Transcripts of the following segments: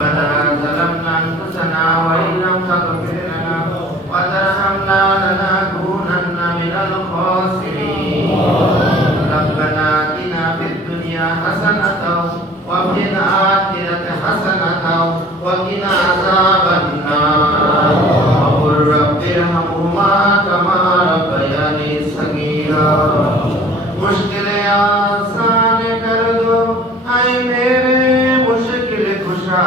ظلمنا أنفسنا وإن لم تغفر لنا وترحمنا لنكونن من الخاسرين. ربنا آتنا في الدنيا حسنة وفي الآخرة حسنة وقنا عذاب النار. وقل رب ارحمهما كما ربياني صغيرا. मुश्किलें आसान कर दो ऐ मेरे मुश्किल कुशा।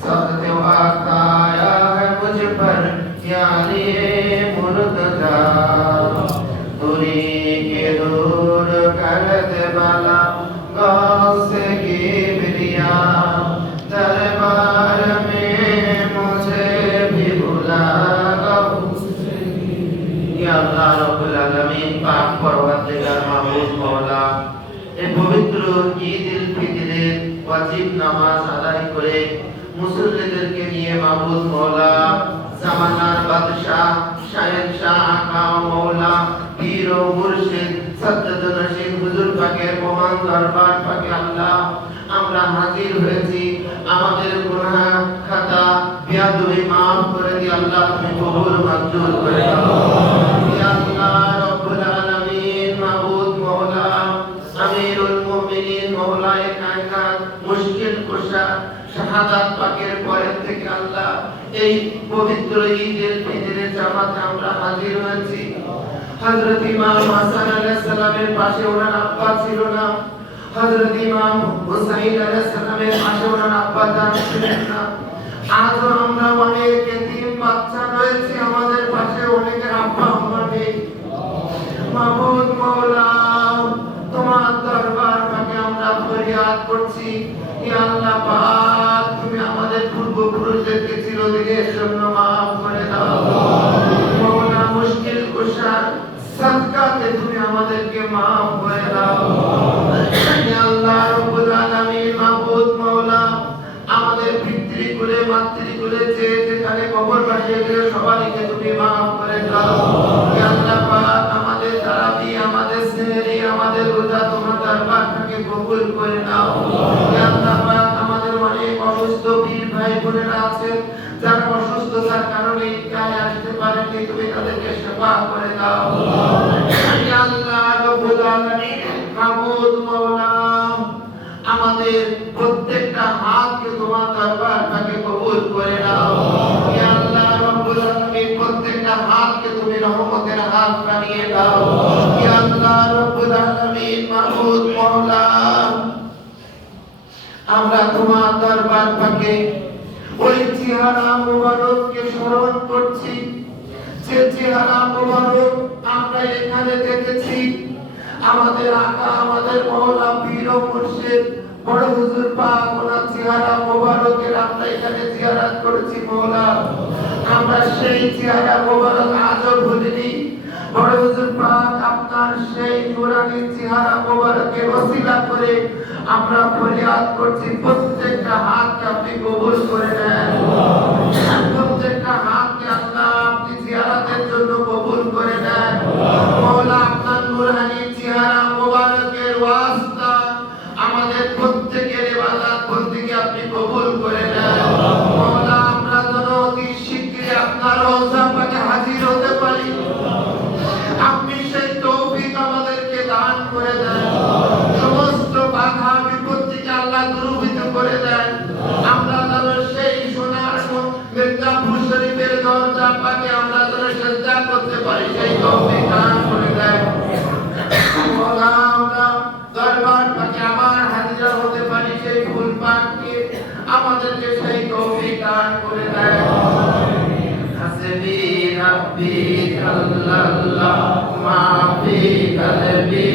सख्त वक्त आया है मुझ पर यानी मुर्तजा। दूरी के दूर कर दे बाला गौसे की बिरिया। दरबार में मुझे भी बुला या अल्लाह रब्बुल आलमीन पाक परवरदिगार माबूद मौला এই পবিত্র ঈদ উল ফিতরের ওয়াজিব নামাজ আদায় করে মুসল্লিদেরকে নিয়ে মাবুদ মওলা জামানার বাদশা শাহেনশাহ আকা মওলা পীর ও মুর্শিদ সদ্দদ নশীদ হুজুর পাকের মহান দরবার পাকে আল্লাহ আমরা হাজির হয়েছি। আমাদের গুনাহ খাতা বিয়াদবি maaf করে দি আল্লাহ, তুমি কবুল মঞ্জুর করে দাও ইয়া আল্লাহ রব্বুল আলামিন। মাবুদ মওলা আমিরুল মুমিনিন মওলায়ে কায়নাত মুশকিল কুশা শাহাদাত পাকের পরের থেকে আল্লাহ এই পবিত্র ঈদ উল ফিতরের জামাতে আমরা হাজির হয়েছি। হযরত ইমাম হাসান আলাইহিস সালামের পাশে ওনার আব্বা ছিল না, হযরত ইমাম হুসাইন আলাইহিস সালামের পাশে ওনার আব্বা জান ছিলেন না। আজ আমরা অনেক এতিম বাচ্চা রয়েছে, আমাদের পাশে অনেকের আব্বা আম্মা নেই। মাবুদ মওলা তোমার দরবার পাকে আমরা ফরিয়াদ করছি, ইয়া আল্লাহ পাক তুমি আমাদের পূর্বপুরুষদেরকে চিরদিনের জন্য maaf করে দাও। মওলা মুশকিল কুশার সাদকাতে তুমি আমাদেরকে maaf করে দাও ইয়া আল্লাহ রব্বুল আলামিন। মাবুদ মওলা আমাদের পিতৃকুলে মাতৃকুলে যে যেখানে কবরবাসী হয়েছে সবাইকে তুমি maaf করে দাও ইয়া আল্লাহ পাক। আমাদের তারাবি আমাদের সেহরি আমাদের রোজা তোমার দরবার থেকে কবুল করে নাও ইয়া আল্লাহ পাক। আমাদের অনেক অসুস্থ পীর ভাই বোনেরা আছেন যারা অসুস্থতার কারণে ঈদগাহে আসতে পারেননি, তুমি তাদেরকে সেবা করে দাও ইয়া আল্লাহ রব্বুল আলামিন। মাবুদ মওলা আমাদের প্রত্যেকটা হাতকে তোমার দরবার থেকে কবুল করে নাও ইয়া আল্লাহ রব্বুল আলামিন। প্রত্যেকটা হাতকে তুমি রহমতের হাত বানিয়ে দাও ইয়া আল্লাহ রব্বুল আলামিন। মাবুদ মওলা আমরা তোমার দরবার থেকে ওই চেহারা মুবারককে স্মরণ করছি, যে চেহারা মুবারক আমরা এখানে দেখেছি। আমাদের আকা আমাদের মওলা পীর ও মুর্শিদ বড় হুজুর পাক ওনার চেহারা মুবারকের আমরা এখানে জিয়ারত করেছি মওলা। আমরা সেই চেহারা মুবারক আজও ভুলিনি। বড় হুজুর পাক আপনার সেই নূরানী চেহারা মুবারকের ওসিলা করে আমরা ফরিয়াদ করছি, প্রত্যেকটা হাতকে আপনি কবুল করে নেন। প্রত্যেকটা হাতকে আল্লাহ আপনি জিয়ারতের জন্য কবুল করে নেন মওলা। আপনার নূরানী চেহারা মুবারকের ওয়াস্তা আমাদের প্রত্যেকের ইবাদত বন্দেগী আপনি কবুল করে নেন মওলা। আমরা যেন অতি শীঘ্রই আপনার রওজা পাকে হাজির হতে পারি, আপনি সেই তৌফিক আমাদেরকে দান করে দেন। সমস্ত বাধা বিপত্তিকে আল্লাহ দূরীভূত করে দেন। আমরা যেন সেই সোনার মির্জাপুর শরীফের দরজা পাকে আমরা যেন সিজদা করতে পারি, সেই তৌফিক দান করে দেন মওলা। আমরা দরবার পাকে আবার হাজির হতে পারি, সেই ফুল পাককে আমাদেরকে সেই তৌফিক দান করে দেন। হাসবি রাব্বি আল্লাহ মা ফি কলবি